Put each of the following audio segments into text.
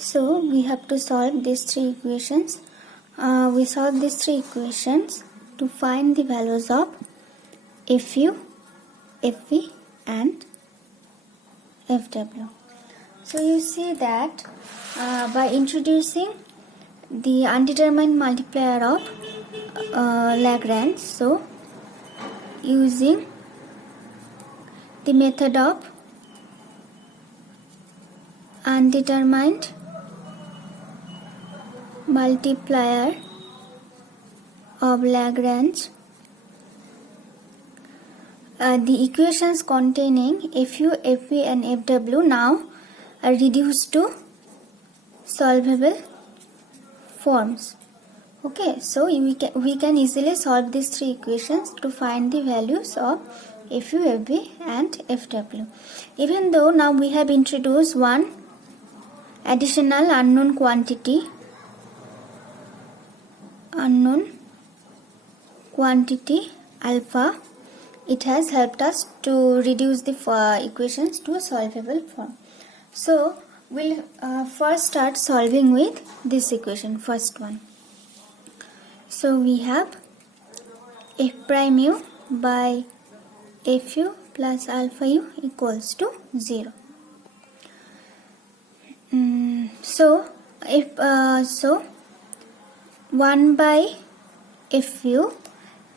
So we have to solve these three equations. We solve these three equations to find the values of Fu, Fv and Fw. So you see that by introducing the undetermined multiplier of Lagrange, so using the method of undetermined multiplier of Lagrange, the equations containing Fu, Fv and Fw now are reduced to solvable forms. Okay, so we can easily solve these three equations to find the values of Fu, Fv and Fw. Even though now we have introduced one additional unknown quantity alpha, it has helped us to reduce the equations to a solvable form. So we'll first start solving with this equation, first one. So we have f prime u by fu plus alpha u equals to 0. So 1 by fu,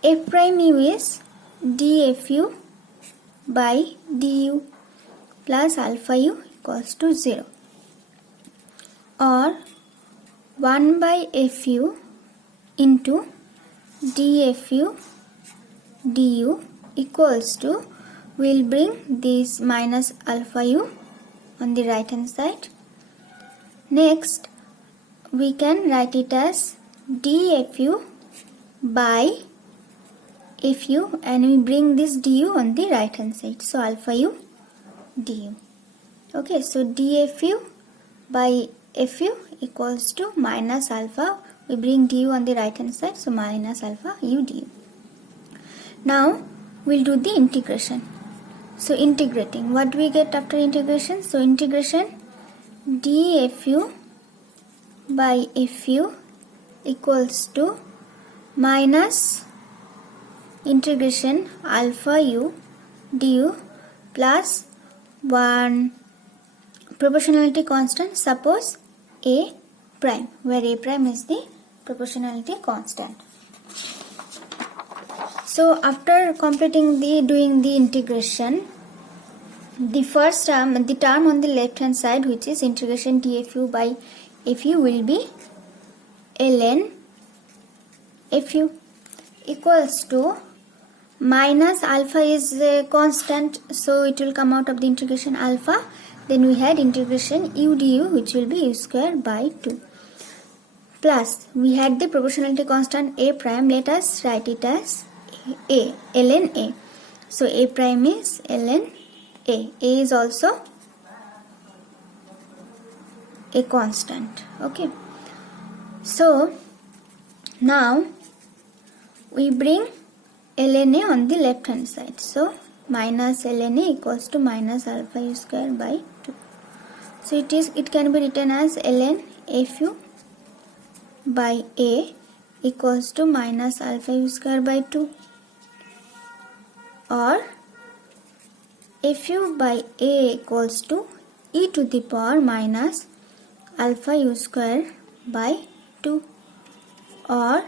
f prime u is dfu by du plus alpha u equals to 0, or 1 by fu into dfu du equals to, we'll bring this minus alpha u on the right hand side. Next we can write it as dfu by fu, and we bring this du on the right hand side, so alpha u du. Okay, so dfu by fu equals to minus alpha, we bring du on the right hand side, so minus alpha u du. Now we'll do the integration. So integrating, what do we get after integration? So integration dfu by fu equals to minus integration alpha u du plus 1 proportionality constant, suppose a prime, where a prime is the proportionality constant. So after completing doing the integration, the first term, the term on the left hand side, which is integration dfu by fu, will be ln fu equals to minus alpha is a constant, so it will come out of the integration alpha. Then we had integration u du, which will be u square by 2, plus we had the proportionality constant a prime. Let us write it as a, ln a. So a prime is ln a is also a constant. Okay, so now we bring ln a on the left hand side, so minus ln a equals to minus alpha u square by 2. So it can be written as ln fu by a equals to minus alpha u square by 2, or fu by a equals to e to the power minus alpha u square by 2, or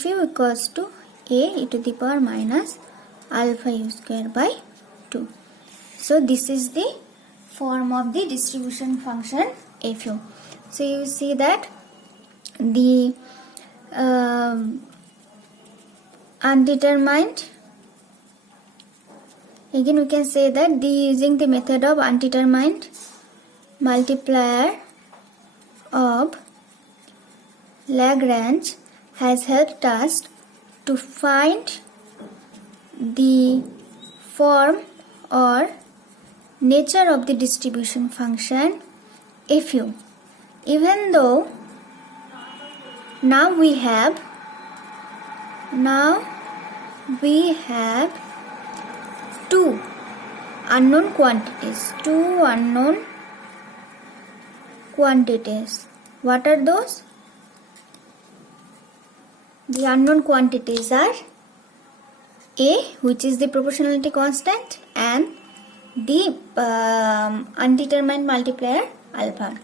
fu equals to a e to the power minus alpha u square by 2. So this is the form of the distribution function fu. So you see that the undetermined, again we can say that using the method of undetermined multiplier of Lagrange has helped us to find the form or nature of the distribution function fu. Even though now we have two unknown quantities, two unknown quantities. What are those? The unknown quantities are A, which is the proportionality constant, and the undetermined multiplier alpha.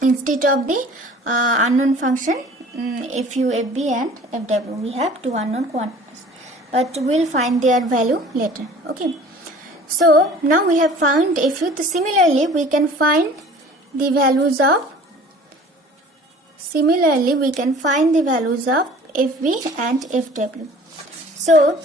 Instead of the unknown function fu, fb and fw, we have two unknown quantities, but we'll find their value later. Okay, so now we have found fu. Similarly we can find the values of fv and fw. So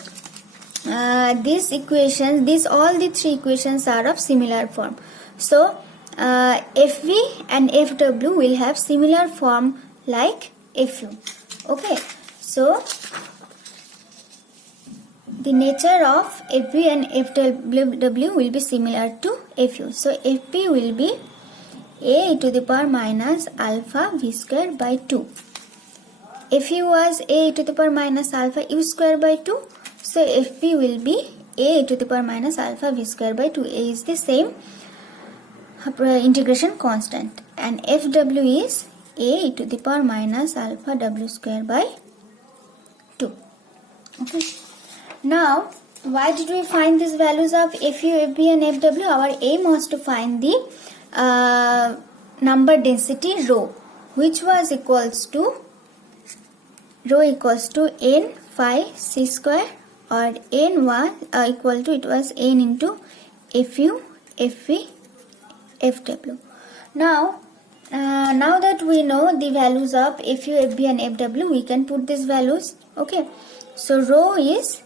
these equations, all the three equations are of similar form. So fv and fw will have similar form like fu. Okay, so the nature of fv and fw will be similar to fu. So fp will be a to the power minus alpha v square by 2. fu was a to the power minus alpha u square by 2. So fp will be a to the power minus alpha v square by 2. A is the same integration constant, and fw is a to the power minus alpha w square by 2. Okay. Now, why did we find these values of fu, fb and fw? Our aim was to find the number density rho, which was equals to n phi c square, or n was equal to, it was n into fu, fv, fw. Now that we know the values of fu, fb and fw, we can put these values. Okay, so rho is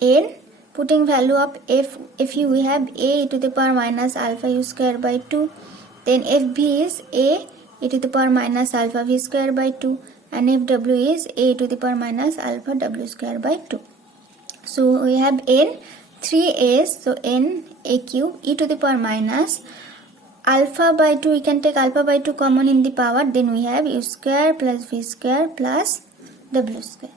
n, putting value of fu, we have a to the power minus alpha u square by 2. Then fb is a to the power minus alpha v square by 2, and fw is a to the power minus alpha w square by 2. So we have n, 3 a's, so n a cube, e to the power minus alpha by 2, we can take alpha by 2 common in the power, then we have u square plus v square plus w square.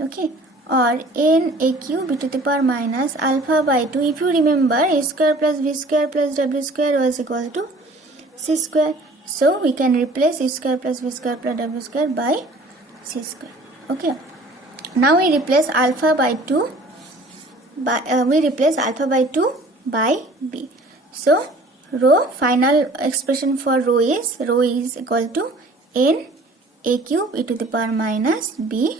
Okay, or n a cube e to the power minus alpha by 2. If you remember, a square plus v square plus w square was equal to c square. So we can replace a square plus v square plus w square by c square. Okay, now we replace alpha by 2 by b. So rho, final expression for rho is equal to n a cube e to the power minus b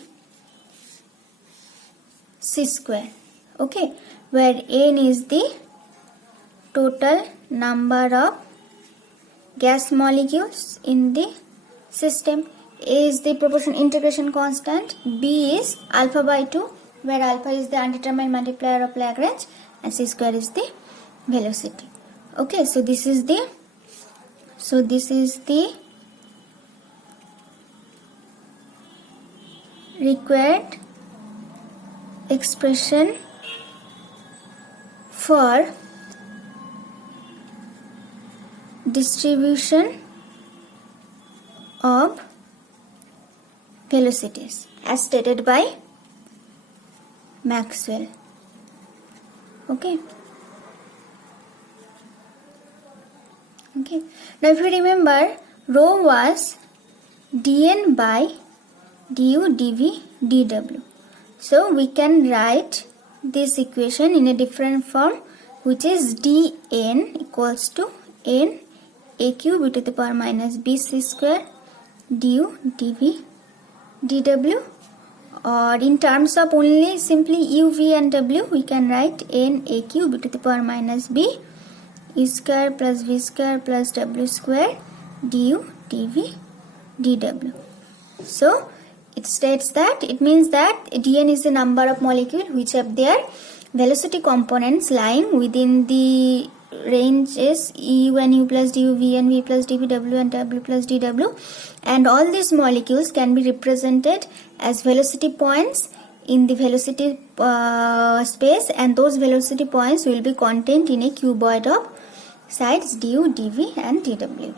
c square. Okay, where n is the total number of gas molecules in the system, a is the proportion integration constant, b is alpha by 2, where alpha is the undetermined multiplier of Lagrange, and c square is the velocity. Okay, so this is the required expression for distribution of velocities as stated by Maxwell. Okay. Now if you remember, rho was dn by du dv dw. So we can write this equation in a different form, which is dn equals to n a cube e to the power minus b c square du dv dw, or in terms of only simply u, v and w, we can write n a cube e to the power minus b u square plus v square plus w square du dv dw. So it states that, it means that dn is the number of molecules which have their velocity components lying within the ranges u and u plus du, v and v plus dv, w and w plus dw, and all these molecules can be represented as velocity points in the velocity space, and those velocity points will be contained in a cuboid of sides du, dv and dw.